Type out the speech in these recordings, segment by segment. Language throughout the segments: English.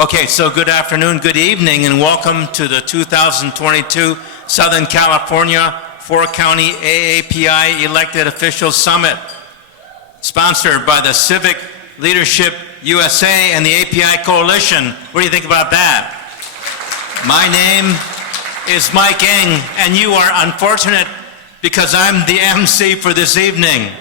Okay, so good afternoon, good evening, and welcome to the 2022 Southern California 4-County AAPI Elected Officials Summit, sponsored by the Civic Leadership USA and the API Coalition. What do you think about that? My name is Mike Ng, and you are unfortunate because I'm the MC for this evening.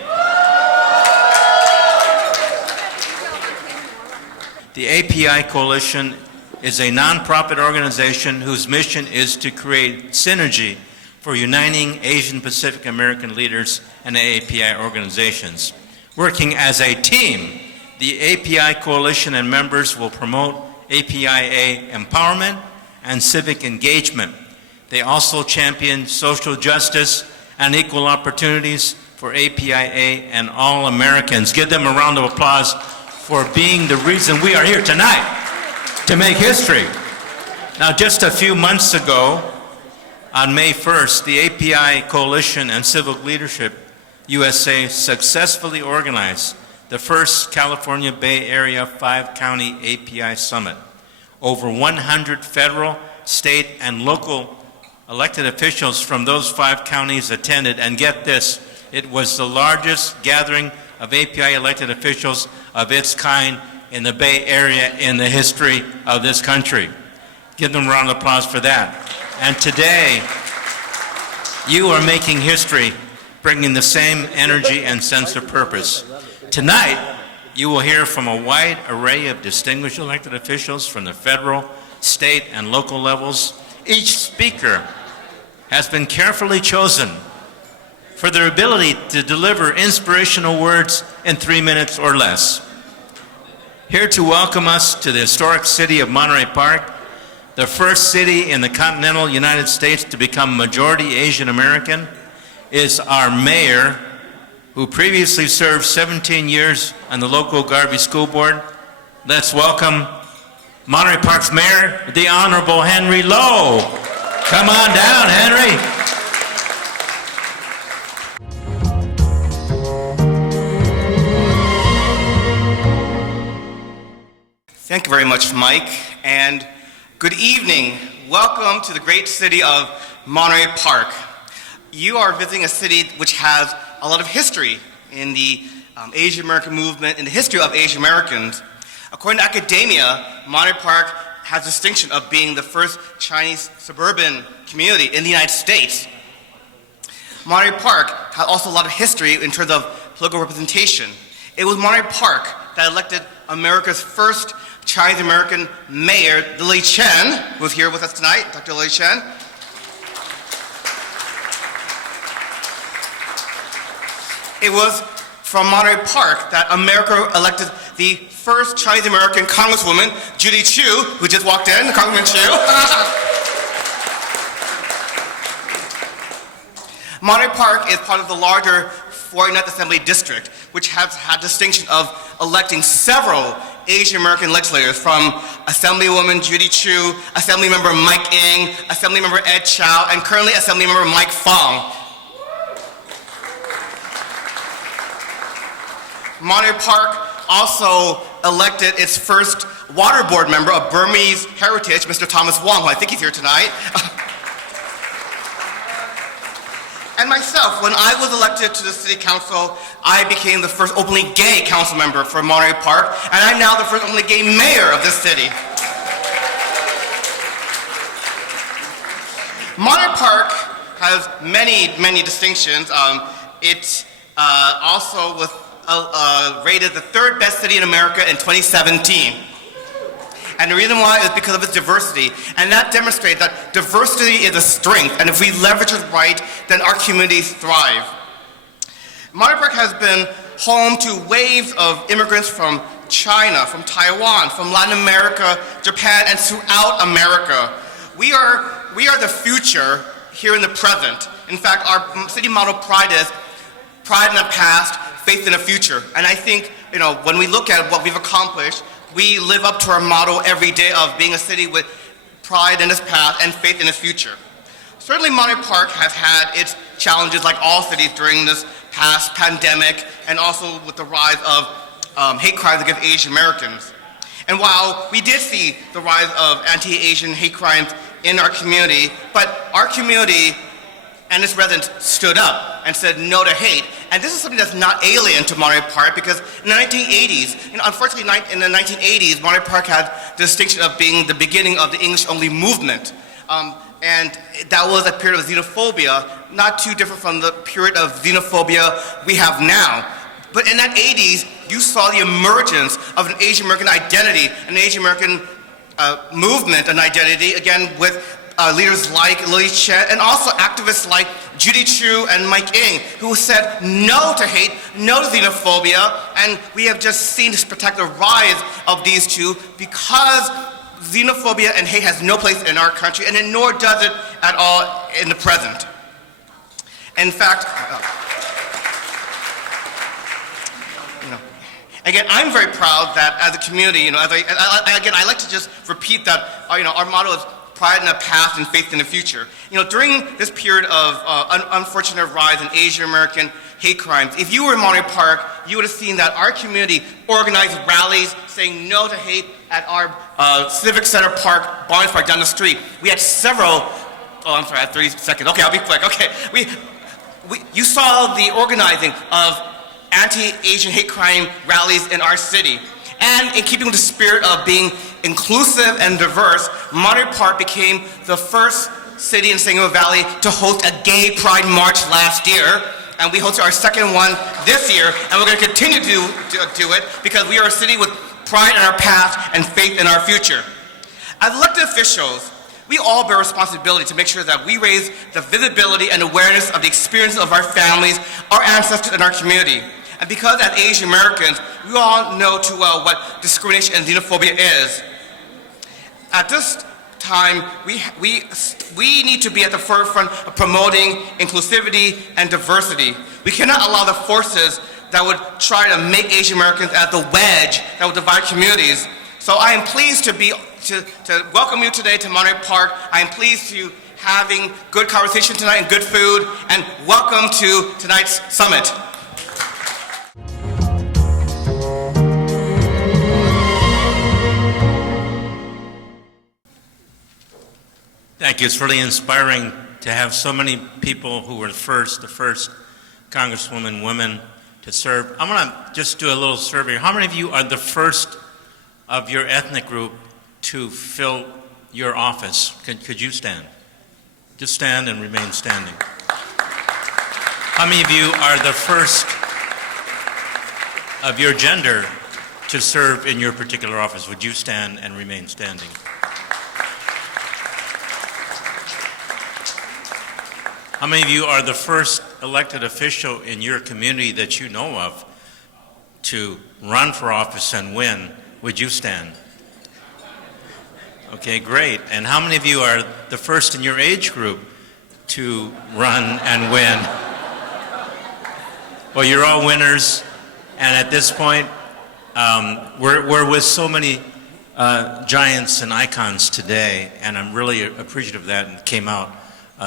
The API Coalition is a nonprofit organization whose mission is to create synergy for uniting Asian Pacific American leaders and API organizations. Working as a team, the API Coalition and members will promote APIA empowerment and civic engagement. They also champion social justice and equal opportunities for APIA and all Americans. Give them a round of applause for being the reason we are here tonight to make history. Now, just a few months ago, on May 1st, the API Coalition and Civic Leadership USA successfully organized the first California Bay Area 5-County API Summit. Over 100 federal, state, and local elected officials from those 5 counties attended, and get this, it was the largest gathering of API elected officials of its kind in the Bay Area in the history of this country. Give them a round of applause for that. And today, you are making history, bringing the same energy and sense of purpose. Tonight, you will hear from a wide array of distinguished elected officials from the federal, state, and local levels. Each speaker has been carefully chosen for their ability to deliver inspirational words in 3 minutes or less. Here to welcome us to the historic city of Monterey Park, the first city in the continental United States to become majority Asian American, is our mayor, who previously served 17 years on the local Garvey School Board. Let's welcome Monterey Park's mayor, the Honorable Henry Lowe. Come on down, Henry. Thank you very much, Mike, and good evening. Welcome to the great city of Monterey Park. You are visiting a city which has a lot of history in the Asian American movement, in the history of Asian Americans. According to academia, Monterey Park has the distinction of being the first Chinese suburban community in the United States. Monterey Park has also a lot of history in terms of political representation. It was Monterey Park that elected America's first Chinese American mayor, Lily Chen, who's here with us tonight, Dr. Lily Chen. It was from Monterey Park that America elected the first Chinese American Congresswoman, Judy Chu, who just walked in, Congresswoman Chu. Monterey Park is part of the larger 49th Assembly District, which has had distinction of electing several Asian American legislators, from Assemblywoman Judy Chu, Assemblymember Mike Ng, Assemblymember Ed Chow, and currently Assemblymember Mike Fong. Monterey Park also elected its first water board member of Burmese heritage, Mr. Thomas Wong, who I think he's here tonight. And myself, when I was elected to the city council, I became the first openly gay council member for Monterey Park, and I'm now the first openly gay mayor of this city. Monterey Park has many, many distinctions. It also was rated the 3rd best city in America in 2017. And the reason why is because of its diversity. And that demonstrates that diversity is a strength, and if we leverage it right, then our communities thrive. Monterey Park has been home to waves of immigrants from China, from Taiwan, from Latin America, Japan, and throughout America. We are the future here in the present. In fact, our city motto pride is pride in the past, faith in the future. And I think, when we look at what we've accomplished, we live up to our motto every day of being a city with pride in its past and faith in its future. Certainly Monterey Park has had its challenges like all cities during this past pandemic, and also with the rise of hate crimes against Asian Americans. And while we did see the rise of anti-Asian hate crimes in our community, but our community and its residents stood up and said no to hate. And this is something that's not alien to Monterey Park, because in the 1980s, unfortunately in the 1980s, Monterey Park had the distinction of being the beginning of the English-only movement. And that was a period of xenophobia, not too different from the period of xenophobia we have now. But in that 80s, you saw the emergence of an Asian American identity, an Asian American movement and identity, again with leaders like Lily Chen and also activists like Judy Chu and Mike Ng, who said no to hate, no to xenophobia, and we have just seen this spectacular rise of these two because xenophobia and hate has no place in our country, and nor does it at all in the present. In fact, again, I'm very proud that as a community, I like to just repeat that, our motto is pride in the past and faith in the future. During this period of unfortunate rise in Asian American hate crimes, if you were in Monterey Park, you would have seen that our community organized rallies saying no to hate at our Civic Center Park, Barnes Park down the street. We had several, I had 30 seconds. Okay, I'll be quick. Okay, you saw the organizing of anti-Asian hate crime rallies in our city. And in keeping with the spirit of being inclusive and diverse, Monterey Park became the first city in San Gabriel Valley to host a gay pride march last year. And we hosted our second one this year, and we're going to continue to do it because we are a city with pride in our past and faith in our future. As elected officials, we all bear responsibility to make sure that we raise the visibility and awareness of the experiences of our families, our ancestors, and our community. And because as Asian Americans, we all know too well what discrimination and xenophobia is. At this time, we need to be at the forefront of promoting inclusivity and diversity. We cannot allow the forces that would try to make Asian Americans as the wedge that would divide communities. So I am pleased to welcome you today to Monterey Park. I am pleased to having good conversation tonight and good food, and welcome to tonight's summit. Thank you. It's really inspiring to have so many people who were the first Congresswoman, women to serve. I'm going to just do a little survey. How many of you are the first of your ethnic group to fill your office? Could you stand? Just stand and remain standing. How many of you are the first of your gender to serve in your particular office? Would you stand and remain standing? How many of you are the first elected official in your community that you know of to run for office and win? Would you stand? Okay, great. And how many of you are the first in your age group to run and win? Well, you're all winners. And at this point, we're with so many giants and icons today, and I'm really appreciative of that, and came out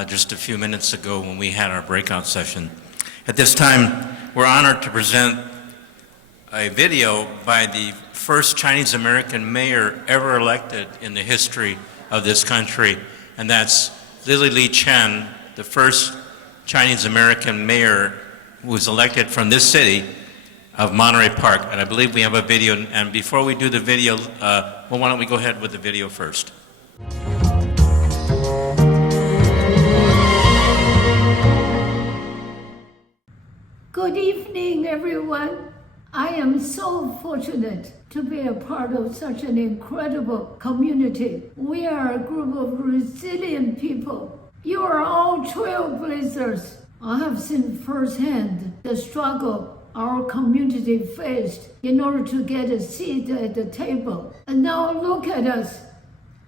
just a few minutes ago when we had our breakout session. At this time, we're honored to present a video by the first Chinese American mayor ever elected in the history of this country, and that's Lily Lee Chen, the first Chinese American mayor who was elected from this city of Monterey Park. And I believe we have a video, and before we do the video, well, why don't we go ahead with the video first. Good evening, everyone. I am so fortunate to be a part of such an incredible community. We are a group of resilient people. You are all trailblazers. I have seen firsthand the struggle our community faced in order to get a seat at the table. And now look at us.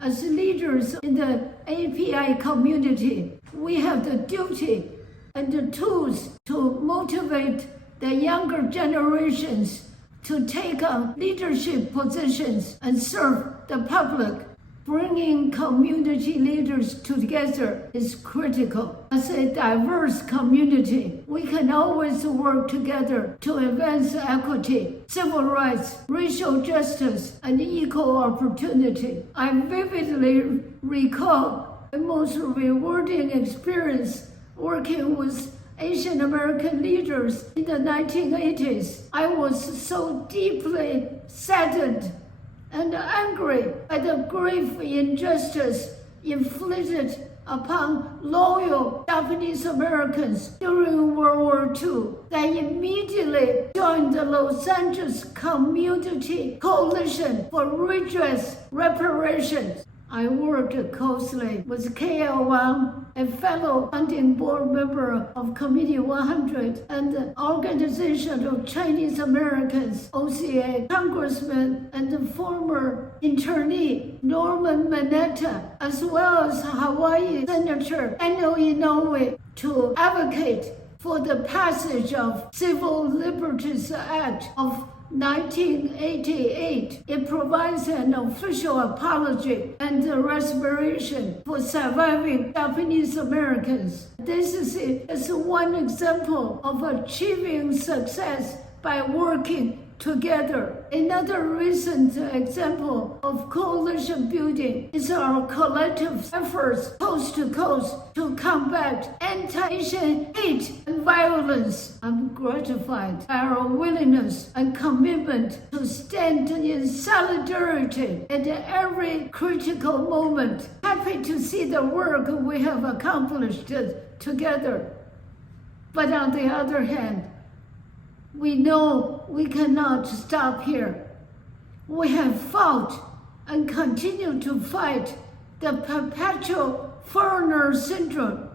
As leaders in the API community, we have the duty and the tools to motivate the younger generations to take on leadership positions and serve the public. Bringing community leaders together is critical. As a diverse community, we can always work together to advance equity, civil rights, racial justice, and equal opportunity. I vividly recall a most rewarding experience working with Asian American leaders in the 1980s. I was so deeply saddened and angry by the grave injustice inflicted upon loyal Japanese Americans during World War II. They immediately joined the Los Angeles Community Coalition for Redress Reparations. I worked closely with K.L. Wang, a fellow founding board member of Committee 100 and the Organization of Chinese Americans, OCA, Congressman and former internee Norman Mineta, as well as Hawaii Senator Daniel Inouye, to advocate for the passage of Civil Liberties Act of 1988. It provides an official apology and reparation for surviving Japanese Americans. This is one example of achieving success by working together. Another recent example of coalition building is our collective efforts coast to coast to combat anti-Asian hate and violence. I'm gratified by our willingness and commitment to stand in solidarity at every critical moment. Happy to see the work we have accomplished together. But on the other hand, we know we cannot stop here. We have fought and continue to fight the perpetual foreigner syndrome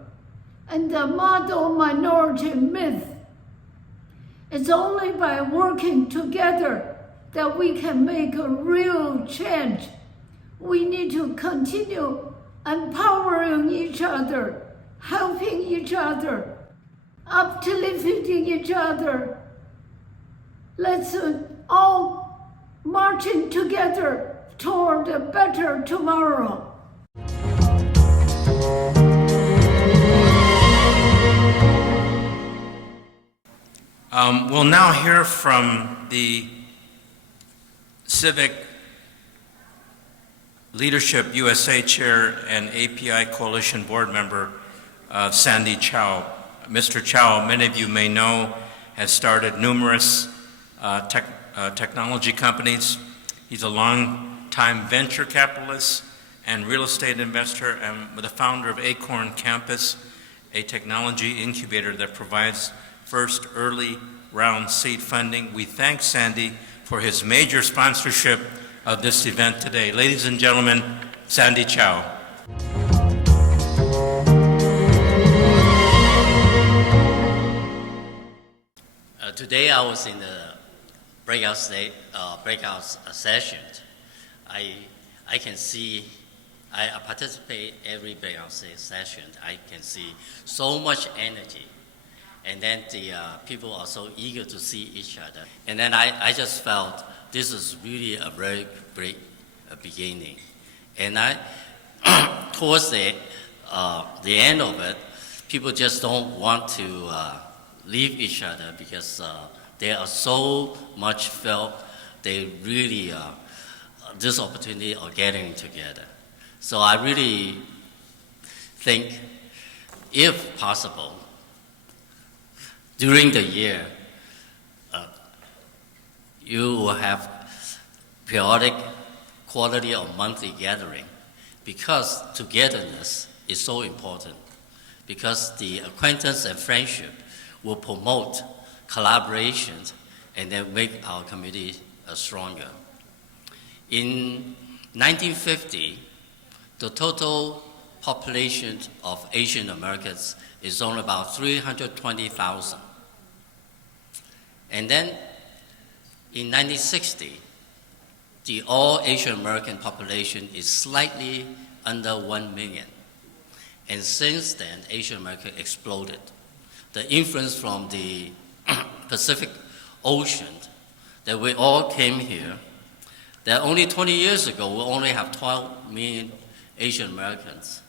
and the model minority myth. It's only by working together that we can make a real change. We need to continue empowering each other, helping each other, uplifting each other. Let's all marching together toward a better tomorrow. We'll now hear from the Civic Leadership USA Chair and API Coalition Board Member, Sandy Chow. Mr. Chow, many of you may know, has started numerous technology companies. He's a long-time venture capitalist and real estate investor and the founder of Acorn Campus, a technology incubator that provides first early round seed funding. We thank Sandy for his major sponsorship of this event today. Ladies and gentlemen, Sandy Chow. Today I was in the breakout session. I can see, I participate every breakout session. I can see so much energy. And then the people are so eager to see each other. And then I just felt this is really a very great beginning. And towards the end of it, people just don't want to leave each other because they are so much felt they really this opportunity of getting together. So I really think, if possible, during the year, you will have periodic, quarterly, or monthly gathering, because togetherness is so important, because the acquaintance and friendship will promote collaborations and then make our community stronger. In 1950, the total population of Asian Americans is only about 320,000. And then in 1960, the all Asian American population is slightly under 1 million. And since then, Asian America exploded. The influence from the Pacific Ocean, that we all came here, that only 20 years ago, we only have 12 million Asian Americans.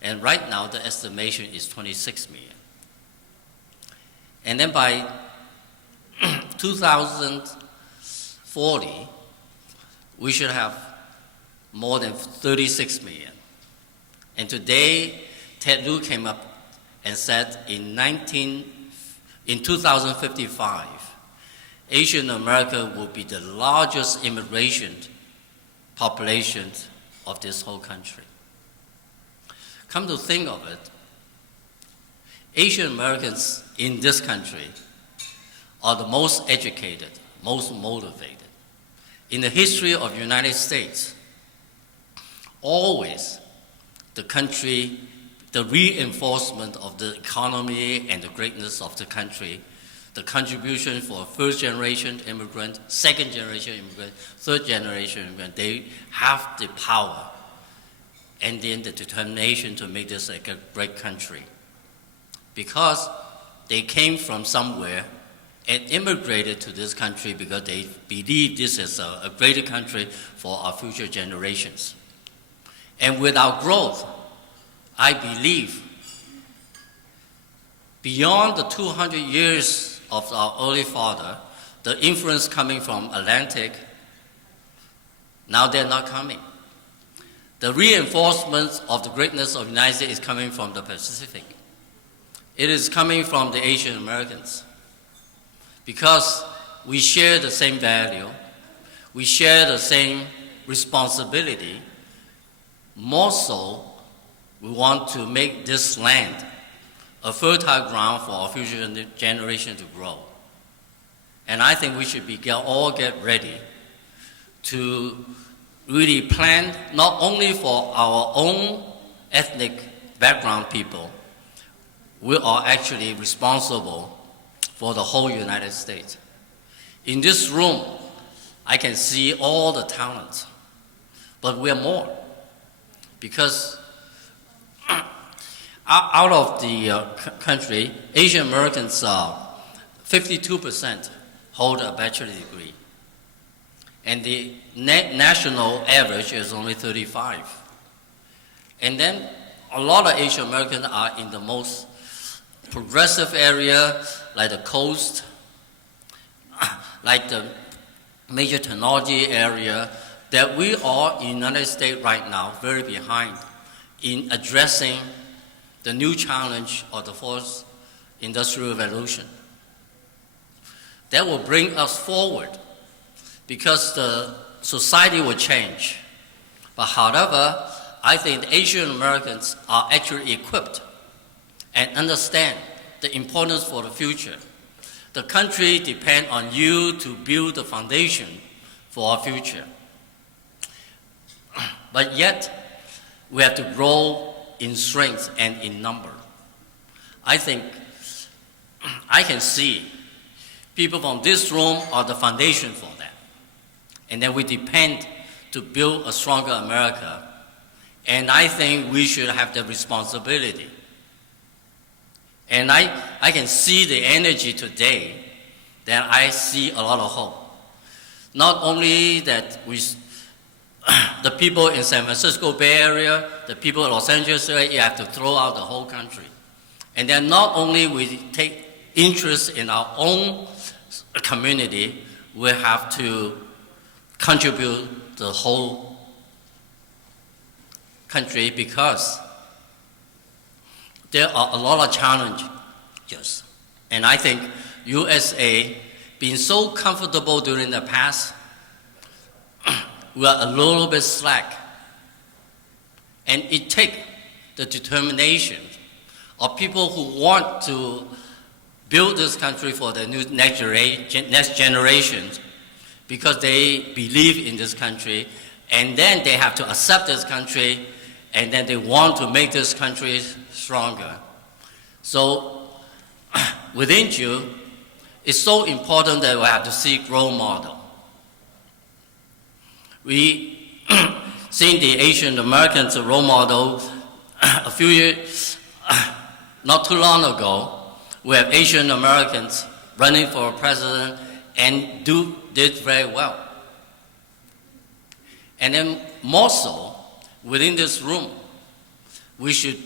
And right now, the estimation is 26 million. And then by 2040, we should have more than 36 million. And today, Ted Lieu came up and said in 2055, Asian America will be the largest immigration population of this whole country. Come to think of it, Asian Americans in this country are the most educated, most motivated. In the history of the United States, always the country, the reinforcement of the economy and the greatness of the country, the contribution for first generation immigrant, second generation immigrant, third generation immigrant, they have the power and then the determination to make this a great country. Because they came from somewhere and immigrated to this country because they believe this is a greater country for our future generations. And with our growth, I believe beyond the 200 years of our early father, the influence coming from Atlantic, now they're not coming. The reinforcement of the greatness of the United States is coming from the Pacific. It is coming from the Asian Americans. Because we share the same value, we share the same responsibility. More so, we want to make this land a fertile ground for our future generation to grow. And I think we should all get ready to really plan not only for our own ethnic background people, we are actually responsible for the whole United States. In this room, I can see all the talent, but we're more. Because out of the country, Asian Americans, 52% hold a bachelor's degree. And the national average is only 35. And then a lot of Asian Americans are in the most progressive area, like the coast, like the major technology area, that we are in the United States right now very behind in addressing the new challenge of the fourth industrial revolution. That will bring us forward because the society will change. But however, I think the Asian Americans are actually equipped and understand the importance for the future. The country depends on you to build the foundation for our future. But yet, we have to grow in strength and in number. I think I can see people from this room are the foundation for that. And then we depend to build a stronger America. And I think we should have the responsibility. And I can see the energy today that I see a lot of hope. Not only that the people in San Francisco Bay Area, the people in Los Angeles area, you have to throw out the whole country. And then not only we take interest in our own community, we have to contribute the whole country because there are a lot of challenges. And I think USA being so comfortable during the past, we are a little bit slack. And it takes the determination of people who want to build this country for the next generations because they believe in this country, and then they have to accept this country, and then they want to make this country stronger. So within you, it's so important that we have to seek role model. We seen the Asian Americans role model a few years, not too long ago. We have Asian Americans running for president and did very well. And then more so, within this room, we should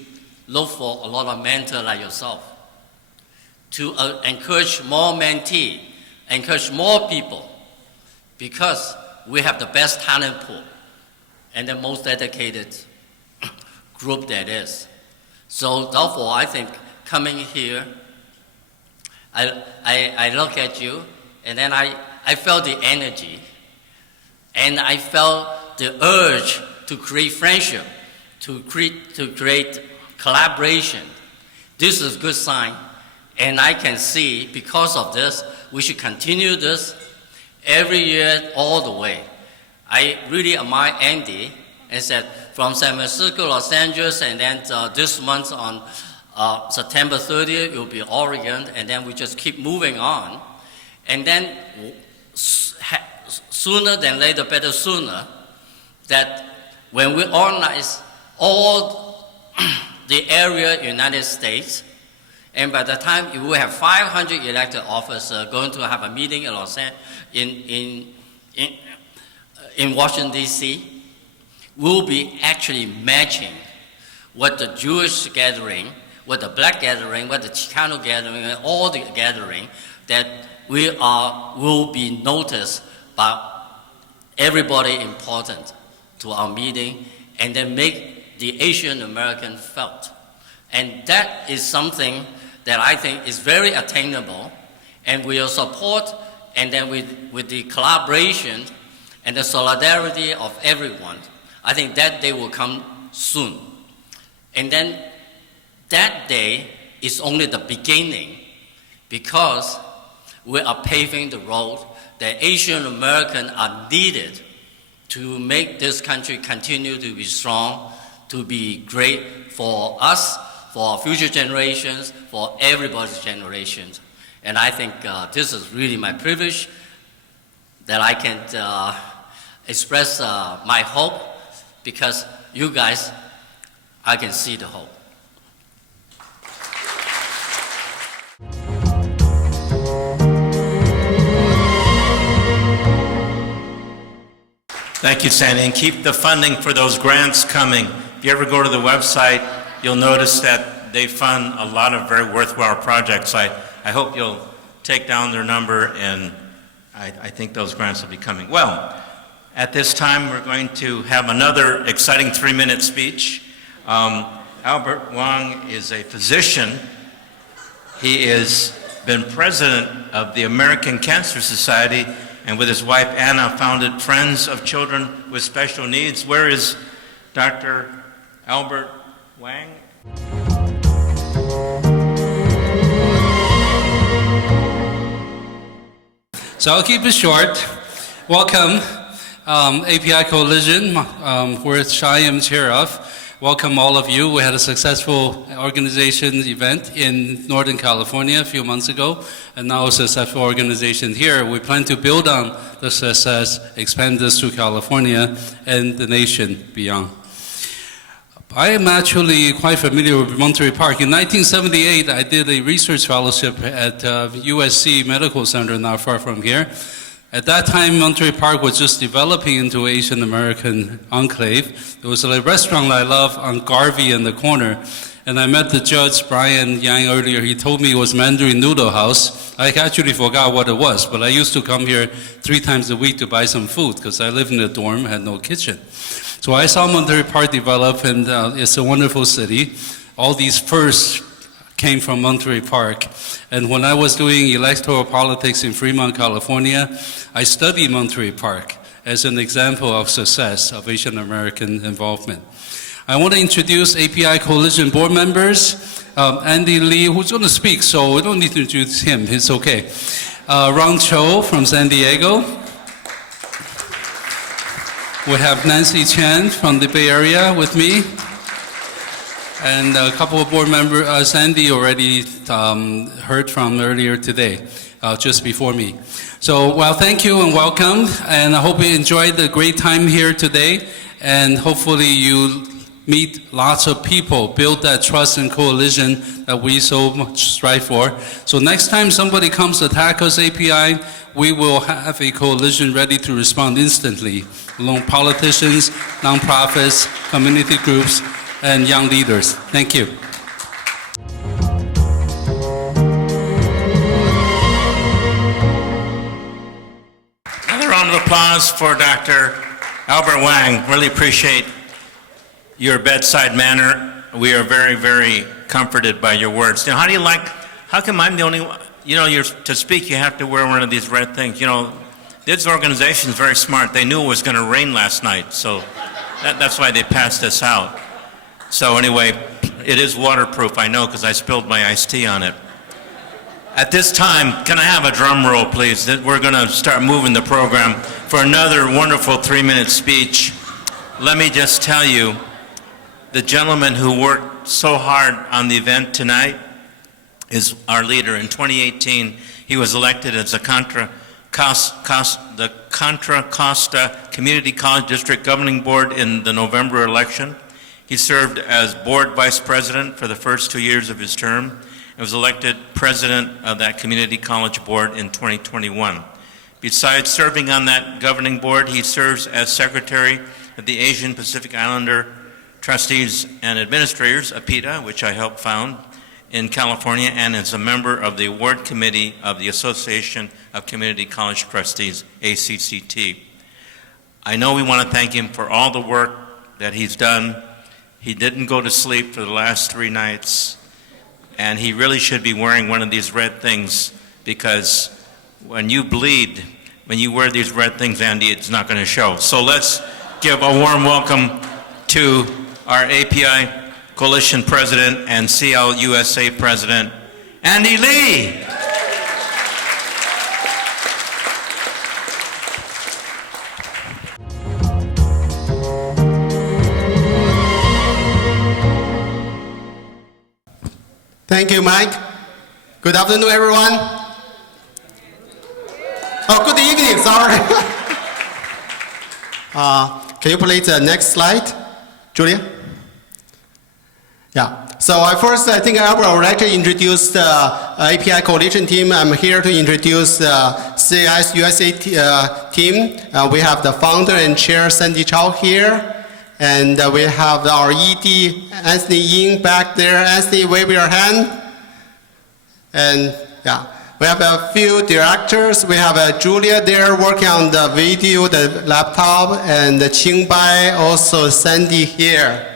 look for a lot of mentors like yourself to encourage more mentees, encourage more people, because we have the best talent pool and the most dedicated group that is. So therefore, I think coming here, I look at you, and then I felt the energy, and I felt the urge to create friendship, to create collaboration. This is a good sign, and I can see because of this, we should continue this every year all the way. I really admire Andy, and said from San Francisco, Los Angeles, and then this month on September 30th, you'll be Oregon, and then we just keep moving on. And then sooner than later, better sooner, that when we organize all the area United States, and by the time you will have 500 elected officers going to have a meeting in in Washington, D.C., we'll be actually matching what the Jewish gathering, what the black gathering, what the Chicano gathering, and all the gathering, that will be noticed by everybody important to our meeting, and then make the Asian American felt. And that is something that I think is very attainable, and we'll support, and then with the collaboration and the solidarity of everyone, I think that day will come soon. And then that day is only the beginning, because we are paving the road that Asian Americans are needed to make this country continue to be strong, to be great for us, for our future generations, for everybody's generations. And I think this is really my privilege that I can express my hope, because you guys, I can see the hope. Thank you, Sandy, and keep the funding for those grants coming. If you ever go to the website, you'll notice that they fund a lot of very worthwhile projects. I hope you'll take down their number, and I think those grants will be coming. Well, at this time, we're going to have another exciting 3-minute speech. Albert Wang is a physician. He has been president of the American Cancer Society, and with his wife Anna founded Friends of Children with Special Needs. Where is Dr. Albert Wang? So I'll keep it short. Welcome, API Coalition, which I am chair of. Welcome all of you. We had a successful organization event in Northern California a few months ago, and now a successful organization here. We plan to build on the success, expand this to California and the nation beyond. I am actually quite familiar with Monterey Park. In 1978, I did a research fellowship at USC Medical Center, not far from here. At that time, Monterey Park was just developing into Asian American enclave. There was a restaurant I love on Garvey in the corner, and I met the judge, Brian Yang, earlier. He told me it was Mandarin Noodle House. I actually forgot what it was, but I used to come here 3 times a week to buy some food because I lived in a dorm, had no kitchen. So I saw Monterey Park develop, and it's a wonderful city. All these firsts came from Monterey Park. And when I was doing electoral politics in Fremont, California, I studied Monterey Park as an example of success of Asian American involvement. I want to introduce API Coalition board members. Andy Lee, who's going to speak, so we don't need to introduce him, it's okay. Ron Cho from San Diego. We have Nancy Chan from the Bay Area with me. And a couple of board members, Sandy already heard from earlier today, just before me. So, well, thank you and welcome, and I hope you enjoyed the great time here today, and hopefully you meet lots of people, build that trust and coalition that we so much strive for. So next time somebody comes to attack us, API, we will have a coalition ready to respond instantly, along politicians, nonprofits, community groups, and young leaders. Thank you. Another round of applause for Dr. Albert Wang. Really appreciate your bedside manner. We are very, very comforted by your words. Now, how come I'm the only one? To speak, you have to wear one of these red things. This organization is very smart. They knew it was going to rain last night, so that's why they passed this out. So anyway, it is waterproof, I know, because I spilled my iced tea on it. At this time, can I have a drum roll, please? We're going to start moving the program for another wonderful 3-minute speech. Let me just tell you, the gentleman who worked so hard on the event tonight is our leader. In 2018, he was elected as the Contra Costa Community College District Governing Board in the November election. He served as board vice president for the first 2 years of his term and was elected president of that community college board in 2021. Besides serving on that governing board, he serves as secretary of the Asian Pacific Islander Trustees and Administrators, APITA, which I helped found in California, and as a member of the award committee of the Association of Community College Trustees, ACCT. I know we want to thank him for all the work that he's done. He didn't go to sleep for the last 3 nights, and he really should be wearing one of these red things, because when you bleed, when you wear these red things, Andy, it's not going to show. So let's give a warm welcome to our API Coalition President and SCAL USA President, Andy Lee. Thank you, Mike. Good afternoon, everyone. Oh, good evening, sorry. Can you play the next slide, Julia? Yeah. So I think Albert already introduced the API Coalition team. I'm here to introduce the CIS USA team. We have the founder and chair, Sandy Chow, here. And we have our ED, Anthony Ying, back there. Anthony, wave your hand. And yeah, we have a few directors. We have Julia there working on the video, the laptop, and the Qingbai, also Sandy here.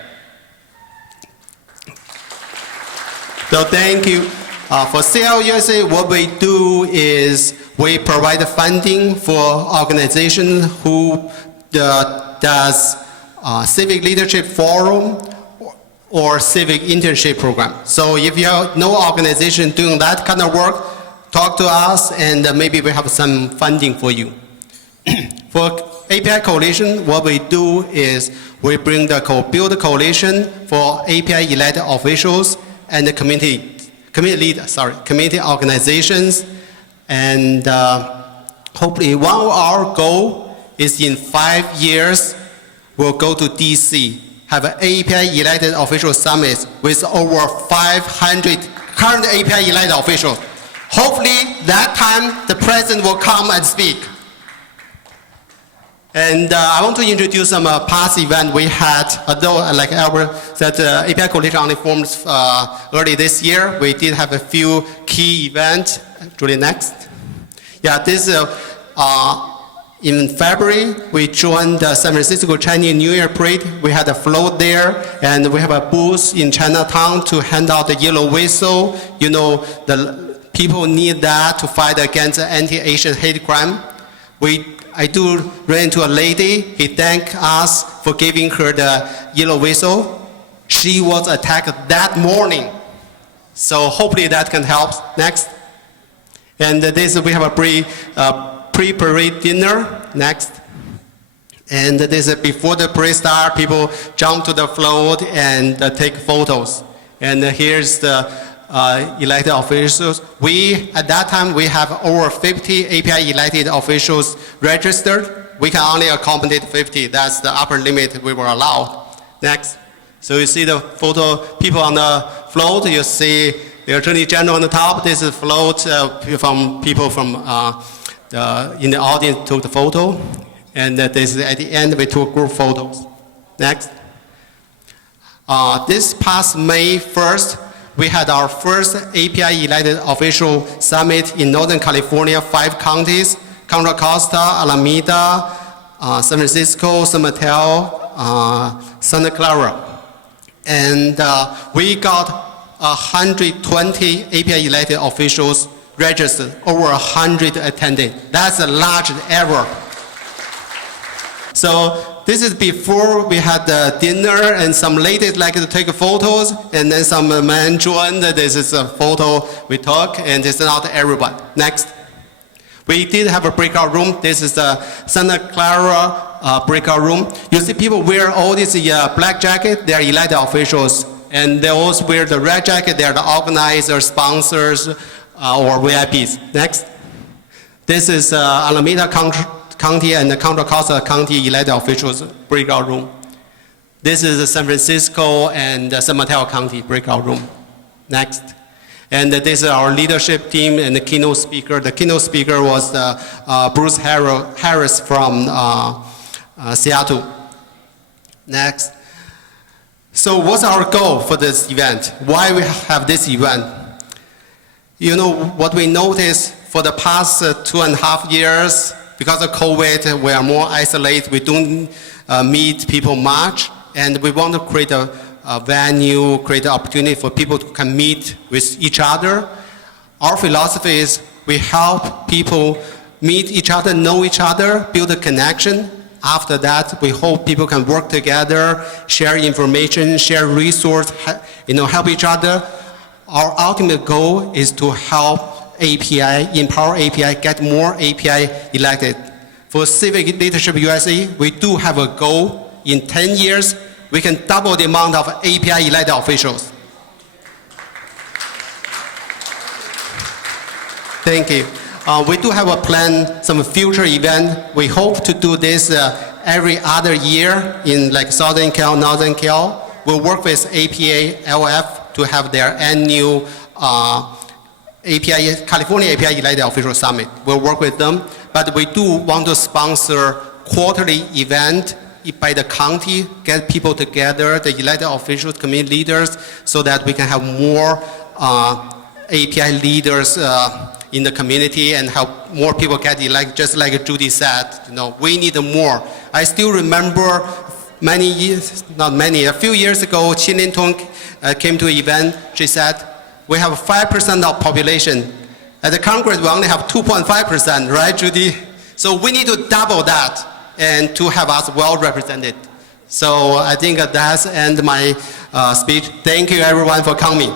So thank you. For SCAL USA, what we do is we provide funding for organizations who does civic leadership forum or civic internship program. So if you have no organization doing that kind of work, talk to us and maybe we have some funding for you. For API Coalition, what we do is we build a coalition for API elected officials and the community organizations, and hopefully one of our goal is in 5 years we'll go to DC, have an API elected official summit with over 500 current API elected officials. Hopefully that time the president will come and speak. And I want to introduce some past event we had. Although, like Albert said, API Coalition only formed early this year. We did have a few key events. Julie, next. Yeah, this in February, we joined the San Francisco Chinese New Year Parade. We had a float there, and we have a booth in Chinatown to hand out the yellow whistle. You know, the people need that to fight against anti-Asian hate crime. I do run into a lady. He thanked us for giving her the yellow whistle. She was attacked that morning. So hopefully that can help. Next. And this, we have a pre-parade dinner. Next. And this is before the parade start, people jump to the float and take photos. And here's the elected officials. At that time, we have over 50 API elected officials registered. We can only accommodate 50. That's the upper limit we were allowed. Next. So you see the photo, people on the float. You see the Attorney General on the top. This is float from people from in the audience took the photo. And this is at the end, we took group photos. Next. This past May 1st, we had our first API elected official summit in Northern California, 5 counties: Contra Costa, Alameda, San Francisco, San Mateo, Santa Clara. And we got 120 API elected officials registered, over 100 attended. That's the largest ever. So this is before we had the dinner, and some ladies like to take photos, and then some men joined. This is a photo we took, and it's not everyone. Next. We did have a breakout room. This is the Santa Clara breakout room. You see people wear all these black jacket, they are elected officials. And they also wear the red jacket, they are the organizers, sponsors, or VIPs. Next. This is Alameda County and the Contra Costa County elected officials breakout room. This is the San Francisco and the San Mateo County breakout room. Next. And this is our leadership team and the keynote speaker. The keynote speaker was Bruce Harris from Seattle. Next. So what's our goal for this event? Why we have this event? You know, what we noticed for the past 2.5 years, because of COVID, we are more isolated. We don't meet people much, and we want to create a venue, create an opportunity for people to can meet with each other. Our philosophy is we help people meet each other, know each other, build a connection. After that, we hope people can work together, share information, share resources, help each other. Our ultimate goal is to help API, empower API, get more API elected. For Civic Leadership USA, we do have a goal. In 10 years, we can double the amount of API elected officials. Thank you. We do have a plan, some future event. We hope to do this every other year in like Southern Cal, Northern Cal. We'll work with APA, LF to have their annual California API elected official summit. We'll work with them, but we do want to sponsor quarterly event by the county, get people together, the elected officials, community leaders, so that we can have more API leaders in the community and help more people get elected. Just like Judy said, we need more. I still remember a few years ago, Chin Lin Tong came to an event. She said, we have 5% of population. At the Congress, we only have 2.5%, right, Judy? So we need to double that and to have us well represented. So I think that's end my speech. Thank you everyone for coming.